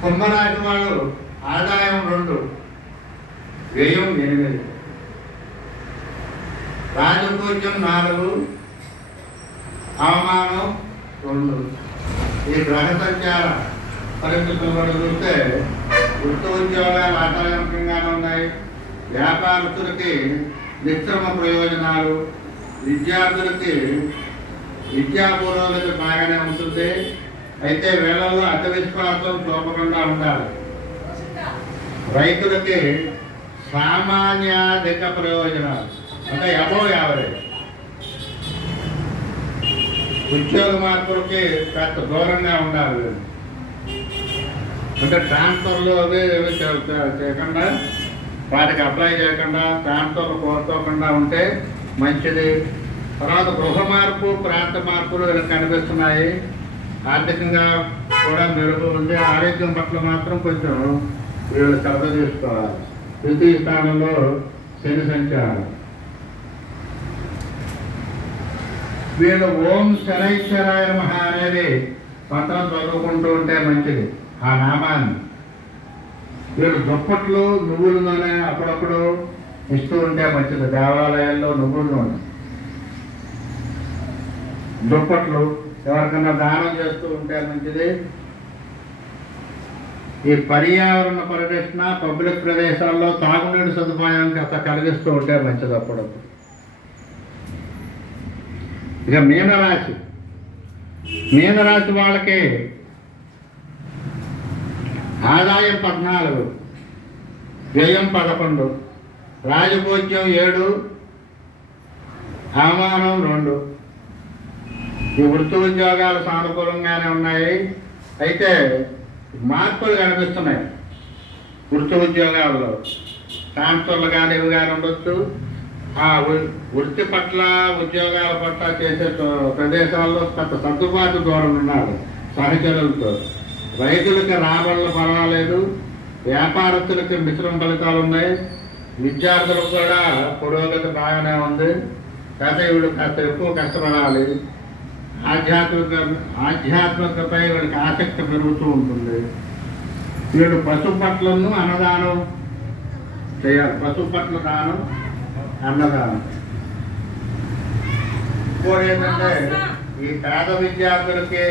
కుంభరాశి వాళ్ళు ఆదాయం 2, వ్యయం 8, రాజపూజ్యం 4, అవమానం 2. ఈ గ్రహ సంచార పరిస్థితులను చూస్తే వృత్తి ఉద్యోగాలు ఆశాజనకంగానే ఉన్నాయి. వ్యాపారస్తులకి మిశ్రమ ప్రయోజనాలు, విద్యార్థులకి విద్యా పురోగతి బాగానే ఉంటుంది. అయితే వేళల్లో అతి విశ్వాసం చూపకుండా ఉండాలి. రైతులకి సామాన్యాధిక ప్రయోజనాలు అంటే అబోవ్ యావరేజ్. ఉద్యోగ మార్పులకి కాస్త దూరంగా ఉండాలి. అంటే ట్రాన్స్ఫర్లు అవి చేయకుండా, వాటికి అప్లై చేయకుండా, ట్రాన్స్ఫర్లు కోరుకోకుండా ఉంటే మంచిది. తర్వాత గృహ మార్పు, ప్రాంత మార్పులు వీళ్ళకి కనిపిస్తున్నాయి. ఆర్థికంగా కూడా మెరుగు ఉంది. ఆరోగ్యం పట్ల మాత్రం కొంచెం వీళ్ళు శ్రద్ధ తీసుకోవాలి. ద్వితీయ స్థానంలో శని సంచారం. వీళ్ళు ఓం శనైశ్వరాయ నమః అనేది మంత్రం చదువుకుంటూ ఉంటే మంచిది. ఆ నామాన్ని వీళ్ళు దుప్పట్లు నువ్వుల నూనె అప్పుడప్పుడు ఇస్తూ ఉంటే మంచిది. దేవాలయాల్లో నువ్వుల నూనె, దుప్పట్లు ఎవరికన్నా దానం చేస్తూ ఉంటే మంచిది. ఈ పర్యావరణ పరిరక్షణ, పబ్లిక్ ప్రదేశాల్లో తాగునీటి సదుపాయం కాస్త కలిగిస్తూ ఉంటే మంచిది అప్పుడప్పుడు. ఇక మీనరాశి వాళ్ళకి ఆదాయం 14, వ్యయం 11, రాజపూజ్యం 7, అవమానం 2. ఈ వృత్తి ఉద్యోగాలు సానుకూలంగానే ఉన్నాయి. అయితే మార్పులు కనిపిస్తున్నాయి వృత్తి ఉద్యోగాల్లో. ట్రాన్స్ఫర్లు కానీ ఇవి కానీ ఉండొచ్చు. ఆ వృత్తి పట్ల, ఉద్యోగాల పట్ల చేసే ప్రదేశాల్లో కొంత సర్దుబాటు దూరం ఉన్నారు సహచరులతో. రైతులకి రాబడులు పర్వాలేదు. వ్యాపారస్తులకి మిశ్రమ ఫలితాలు ఉన్నాయి. విద్యార్థులకు కూడా పురోగతి బాగానే ఉంది. కాకపోతే వీళ్ళు కాస్త ఎక్కువ కష్టపడాలి. ఆధ్యాత్మికతపై వీళ్ళకి ఆసక్తి పెరుగుతూ ఉంటుంది. వీళ్ళు పశువు పట్లను అన్నదానం చేయాలి. పశువు పట్ల దానం, అన్నదానం. ఇంకోటి ఏంటంటే ఈ పేద విద్యార్థులకి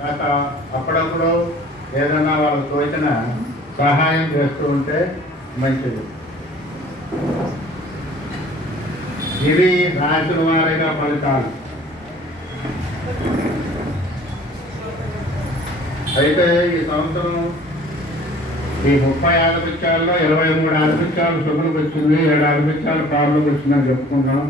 కాస్త అప్పుడప్పుడు ఏదైనా వాళ్ళకి తోచిన సహాయం చేస్తూ ఉంటే మంచిది. ఇవి రాసిన వారిగా ఫలితాలు. అయితే ఈ సంవత్సరం ఈ 30 ఆధిపత్యాల్లో 23 ఆధిపత్యాలు శుభ్రకు వచ్చింది, 7 ఆధిపత్యాలు ప్రారంభం వచ్చిందని చెప్పుకుంటాం.